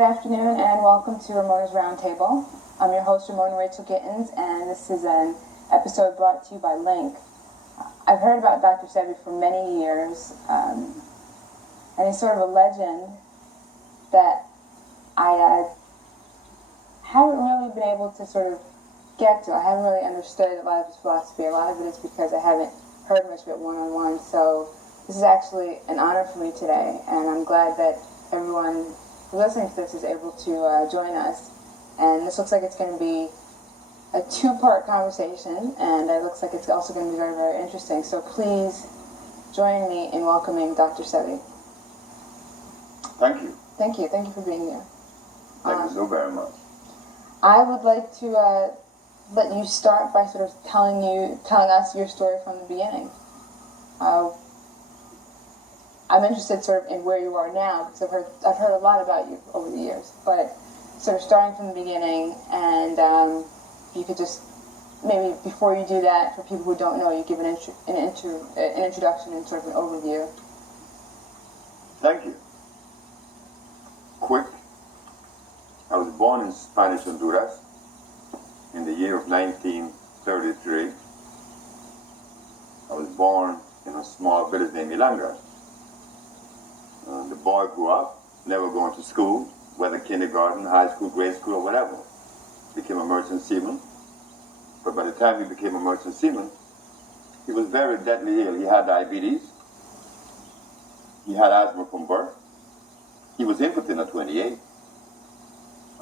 Good afternoon and welcome to Ramona's Roundtable. I'm your host, Ramona Rachel Gittins, and this is an episode brought to you by Link. I've heard about Dr. Sebi for many years, and he's sort of a legend that I haven't really been able to sort of get to. I haven't really understood a lot of his philosophy. A lot of it is because I haven't heard much of it one-on-one, so this is actually an honor for me today, and I'm glad that everyone listening to this is able to join us. And this looks like it's going to be a two-part conversation, and it looks like it's also going to be very, very interesting. So please join me in welcoming Dr. Sebi. Thank you. Thank you. Thank you for being here. Thank you so very much. I would like to let you start by sort of telling us your story from the beginning. I'm interested sort of in where you are now because I've heard a lot about you over the years, but sort of starting from the beginning, and you could just maybe before you do that, for people who don't know, you give an introduction and sort of an overview. Thank you. Quick. I was born in Spanish Honduras in the year of 1933. I was born in a small village named Milanga. The boy grew up, never going to school, whether kindergarten, high school, grade school, or whatever. Became a merchant seaman. But by the time he became a merchant seaman, he was very deadly ill. He had diabetes. He had asthma from birth. He was impotent at 28.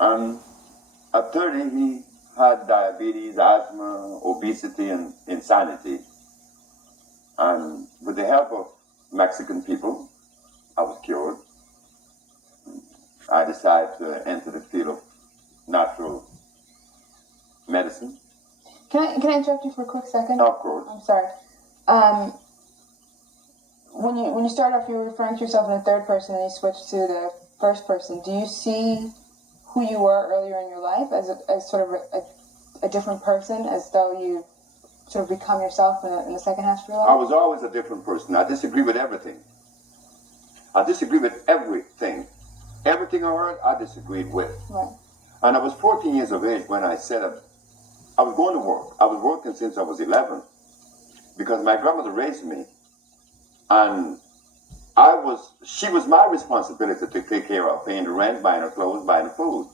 And at 30, he had diabetes, asthma, obesity, and insanity. And with the help of Mexican people, I was cured. I decided to enter the field of natural medicine. Can I interrupt you for a quick second? Of course. I'm sorry. When you start off, you were referring to yourself in the third person, and you switched to the first person. Do you see who you were earlier in your life as sort of a different person, as though you sort of become yourself in the second half of your life? I was always a different person. I disagree with everything. I disagree with everything. Everything I heard, I disagreed with. Right. And I was 14 years of age when I said I was going to work. I was working since I was 11 because my grandmother raised me. And she was my responsibility to take care of, paying the rent, buying her clothes, buying the food.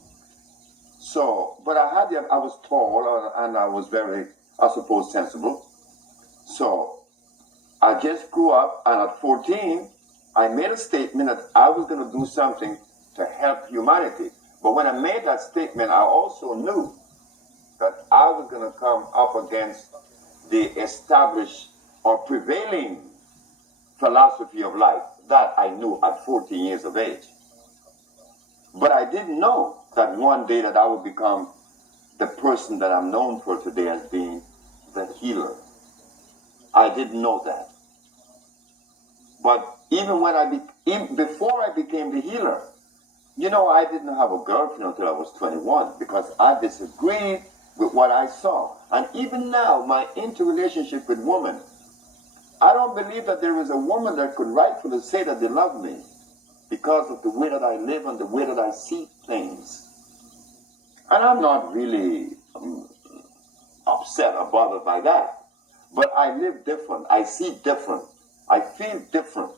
So, but I was tall and I was very, I suppose, sensible. So I just grew up, and at 14, I made a statement that I was going to do something to help humanity. But when I made that statement, I also knew that I was going to come up against the established or prevailing philosophy of life. That I knew at 14 years of age. But I didn't know that one day that I would become the person that I'm known for today as being the healer. I didn't know that. But even before I became the healer, I didn't have a girlfriend until I was 21 because I disagreed with what I saw. And even now, my interrelationship with women, I don't believe that there is a woman that could rightfully say that they love me because of the way that I live and the way that I see things. And I'm not really upset or bothered by that. But I live different. I see different. I feel different.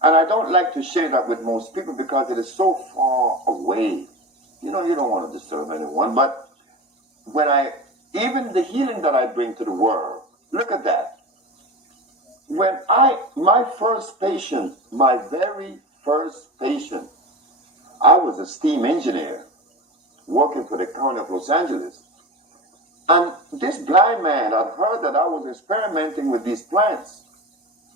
And I don't like to share that with most people because it is so far away. You don't want to disturb anyone. But even the healing that I bring to the world, look at that. When my very first patient, I was a steam engineer working for the county of Los Angeles. And this blind man had heard that I was experimenting with these plants.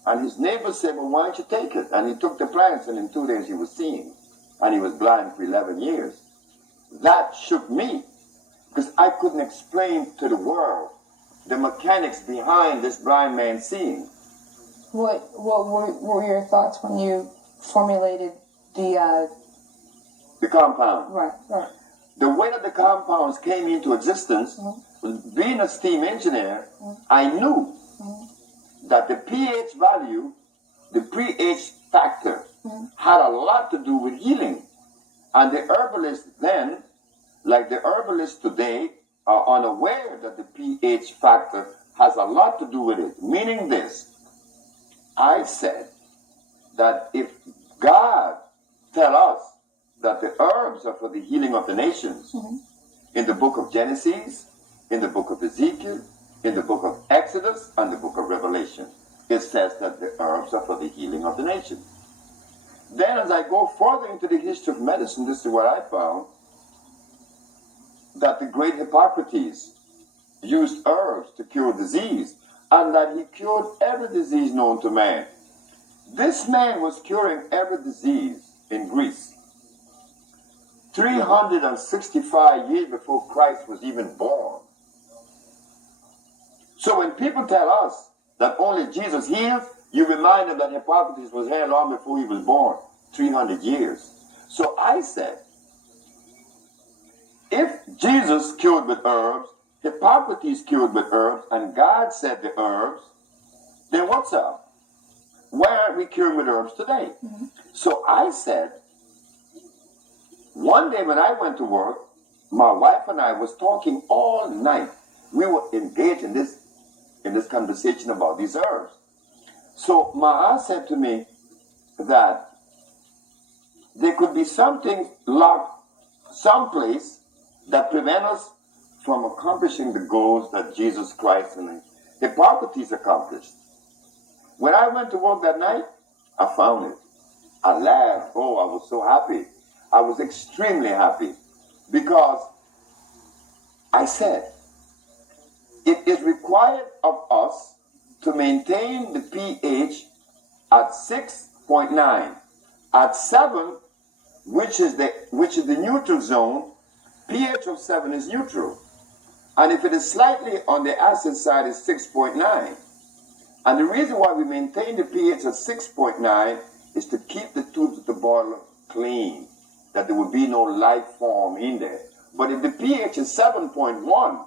And his neighbor said, well, why don't you take it? And he took the plants, and in 2 days he was seeing. And he was blind for 11 years. That shook me, because I couldn't explain to the world the mechanics behind this blind man seeing. What were your thoughts when you formulated the compound? Right. The way that the compounds came into existence, being a steam engineer, I knew that the pH value, the pH factor, had a lot to do with healing. And the herbalists then, like the herbalists today, are unaware that the pH factor has a lot to do with it. Meaning this, I said that if God tell us that the herbs are for the healing of the nations, in the book of Genesis, in the book of Ezekiel, in the book of Exodus, and the book of Revelation, it says that the herbs are for the healing of the nations. Then as I go further into the history of medicine, this is what I found, that the great Hippocrates used herbs to cure disease, and that he cured every disease known to man. This man was curing every disease in Greece 365 years before Christ was even born. So when people tell us that only Jesus heals, you remind them that Hippocrates was here long before he was born, 300 years. So I said, if Jesus cured with herbs, Hippocrates cured with herbs, and God said the herbs, then what's up? Why aren't we curing with herbs today? So I said, one day when I went to work, my wife and I was talking all night. We were engaged in this conversation about these herbs. So my aunt said to me that there could be something locked someplace that prevent us from accomplishing the goals that Jesus Christ and Hippocrates accomplished. When I went to work that night, I found it. I laughed. Oh, I was so happy. I was extremely happy because I said, it is required of us to maintain the pH at 6.9. At 7, which is the neutral zone, pH of 7 is neutral. And if it is slightly on the acid side, it's 6.9. And the reason why we maintain the pH at 6.9 is to keep the tubes of the boiler clean, that there will be no life form in there. But if the pH is 7.1,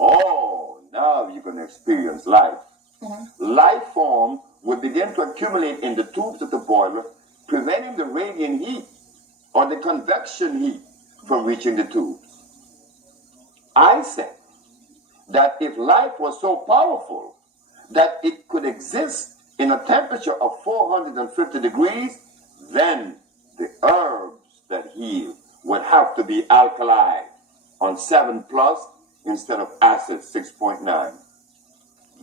oh, now you're going to experience life. Life form will begin to accumulate in the tubes of the boiler, preventing the radiant heat or the convection heat from reaching the tubes. I said that if life was so powerful that it could exist in a temperature of 450 degrees, then the herbs that heal would have to be alkali on 7+ instead of acid 6.9.